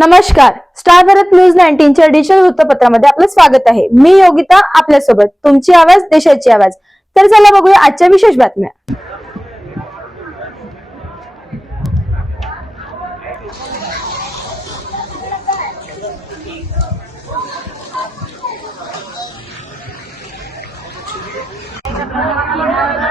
नमस्कार. Star Bharat news नाईन्टीनच्या digital वृत्तपत्रामध्ये आपलं स्वागत आहे. मी योगिता आपल्यासोबत. तुमची आवाज देशाची आवाज. तर चला बघूया आजच्या विशेष बातम्या बूथ क्रमांक किती आपला आहे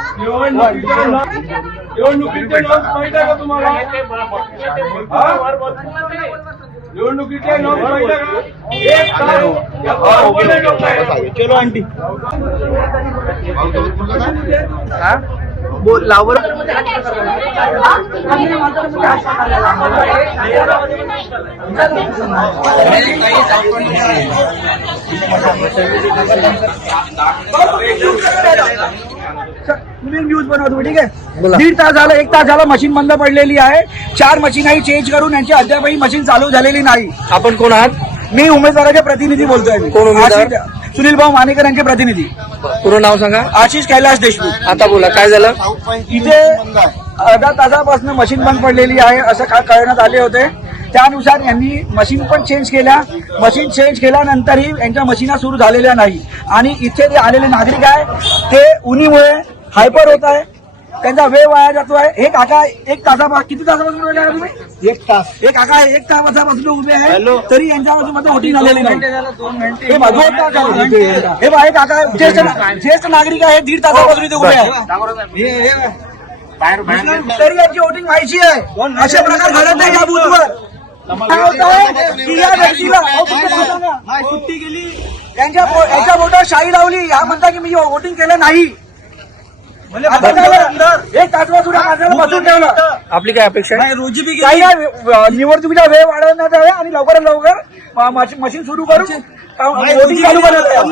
निवडणुकीचे नोंद माहीत आहे का तुम्हाला? निवडणुकीचे नोंद माहीत आहे का एक तास. चलो आंटी लावर. तुम्ही न्यूज बनवतो ठीक आहे? दीड तास झालं एक तास झाला मशीन बंद पडलेली आहे. चार मशीनही चेंज करून यांची अद्यापही मशीन चालू झालेली नाही. आपण कोण आहात? मी उमेदवाराचे प्रतिनिधी बोलतोय. कोण उमेदवार? सुनील भाऊ मानेकर यांचे प्रतिनिधी. पूर्ण नाव सांगा. आशिष कैलास देशमुख. आता बोला काय झालं? इथे अर्धा तासापासून मशीन बंद पडलेली आहे असं का कळण्यात आले होते. त्यानुसार यांनी मशीन पण चेंज केल्या. मशीन चेंज केल्यानंतरही यांच्या मशीना सुरू झालेल्या नाही. आणि इथे जे आलेले नागरिक आहे ते उन्हीमुळे हायपर होत आहे. त्यांचा वेळ वाया जातो आहे. हे काका एक तासापासून किती तासापासून उभे आहे तुम्ही? एक तास. हे काका एक तासापासून उभे आहे. तरी यांच्या बाजूमध्ये वोटिंग आलेली नाही. हे तास झाले. हे बघा, हे काका ज्येष्ठ ज्येष्ठ नागरिक आहे दीड तासापासून इथे उभे आहे. तरी यांची वोटिंग व्हायची आहे. अशा प्रकार घडत नाही या बूथवर काय होत आहे की या व्यक्तीला सांगा. सुट्टी गेली. यांच्या बो- यांच्या बोटावर शाही लावली. हा म्हणता की मी वोटिंग केलं नाही? एक तासभर माणसाला बसून ठेवलं. आपली काय अपेक्षा आहे? काही नाही, व- निवडणुकीचा वेळ वाढवण्यात यावे आणि लवकरात लवकर म- मशीन सुरू चालू करण्यात यावं.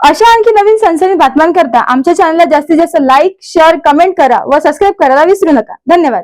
अशा आणखी नवीन सनसनी बातम्यांकरता आमच्या चॅनलला जास्तीत जास्त लाईक शेअर कमेंट करा व सबस्क्राईब करायला विसरू नका. धन्यवाद.